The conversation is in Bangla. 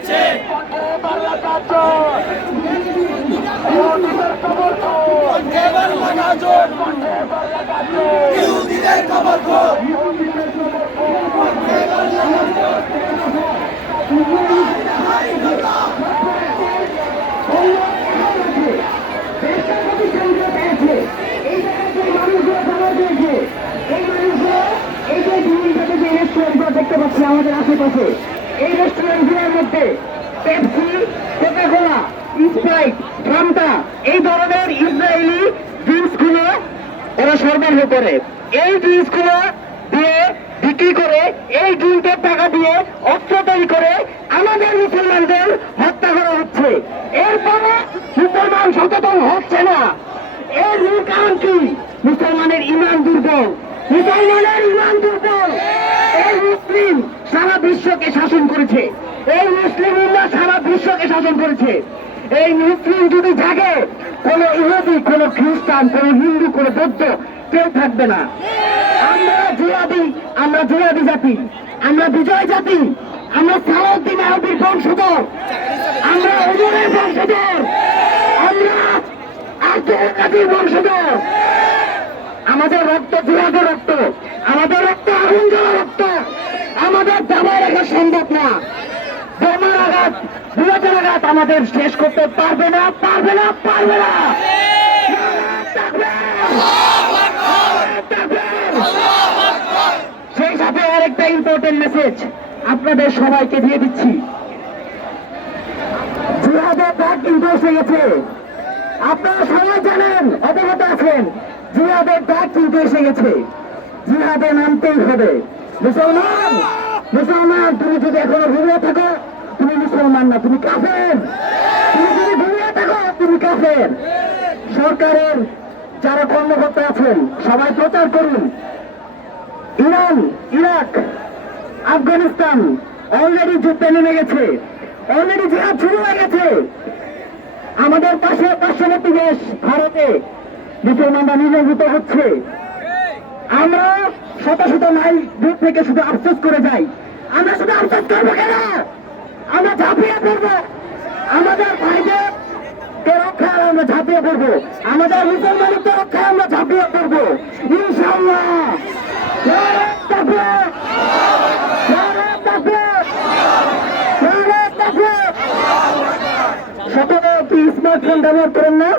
হয়েছে। বাংলা গাজর ইহুদিদের খবর বাংলা গাজর ইহুদিদের খবর দেখতে পাচ্ছি আমাদের আশেপাশে এই রেস্টুরেন্ট গুলোর মধ্যে Pepsi, Coca Cola, Sprite, Fanta এই ধরনের ইসরায়েলি ড্রিঙ্কস গুলো ওরা সরবরাহ করে। এই ড্রিঙ্কস গুলো দিয়ে বিক্রি করে এই ড্রিঙ্কের টাকা দিয়ে অস্ত্র তৈরি করে আমাদের মুসলমানদের হত্যা করা হচ্ছে। এরপরে মুসলমান সচেতন হচ্ছে না। এর মূল কারণ কি? মুসলমানের ইমান দুর্বল। মুসলমানের ইমান দুর্বল। এই মুসলিম সারা বিশ্বকে শাসন করেছে। এই মুসলিম উম্মাহ সারা বিশ্বকে শাসন করেছে। এই মুসলিম যদি জাগে, কোন ইহুদি, কোন খ্রিস্টান, কোন হিন্দু, কোন বৌদ্ধ কেউ থাকবে না। আমরা জিহাদি জাতি, আমরা বিজয় জাতি, আমরা সালাউদ্দিন আইয়ুবীর বংশধর, আমরা ওমরের বংশধর, আমরা আব্দুল কাদের বংশধর। আমাদের রক্ত জিহাদের রক্ত, আমাদের রক্ত আগুন জ্বলা রক্ত। আমাদের দাবায় রাখা সম্ভব না। বোমার আঘাত, বুলেটের আঘাত আমাদের শেষ করতে পারবে না, পারবে না, পারবে না। সেই সাথে আরেকটা ইম্পর্টেন্ট মেসেজ আপনাদের সবাইকে দিয়ে দিচ্ছি। জিহাদের ডাক কিন্তু এসে গেছে। আপনারা সবাই জানেন, অবগত আছেন, জিহাদের ডাক কিন্তু এসে গেছে। জিহাদে নামতেই হবে। মুসলমান, মুসলমান, তুমি যদি এখনো ঘুমিয়ে থাকো, তুমি মুসলমান না, তুমি কাফের। তুমি যদি ঘুমিয়ে থাকো, তুমি কাফের। সরকারের যারা কর্মকর্তা আছেন সবাই প্রচার করুন। ইরান, ইরাক, আফগানিস্তান অলরেডি যুদ্ধে নেমে গেছে, অলরেডি জিহাদ শুরু হয়ে গেছে। আমাদের পাশে পার্শ্ববর্তী দেশ ভারতে মুসলমানরা নির্যাতিত হচ্ছে। আমরা শত শত মাইল দূর থেকে শুধু আফসোস করে যাই। আমরা শুধু আফসোস করবো কেন? আমরা ঝাঁপিয়ে পড়বো। আমাদের ভাইদের রক্ষায় আমরা ঝাঁপিয়ে পড়বো। আমাদের মুসলমানের রক্ষায় আমরা ঝাঁপিয়ে পড়বো ইনশাআল্লাহ। সকলে কি স্মার্টফোন ব্যবহার করেন না?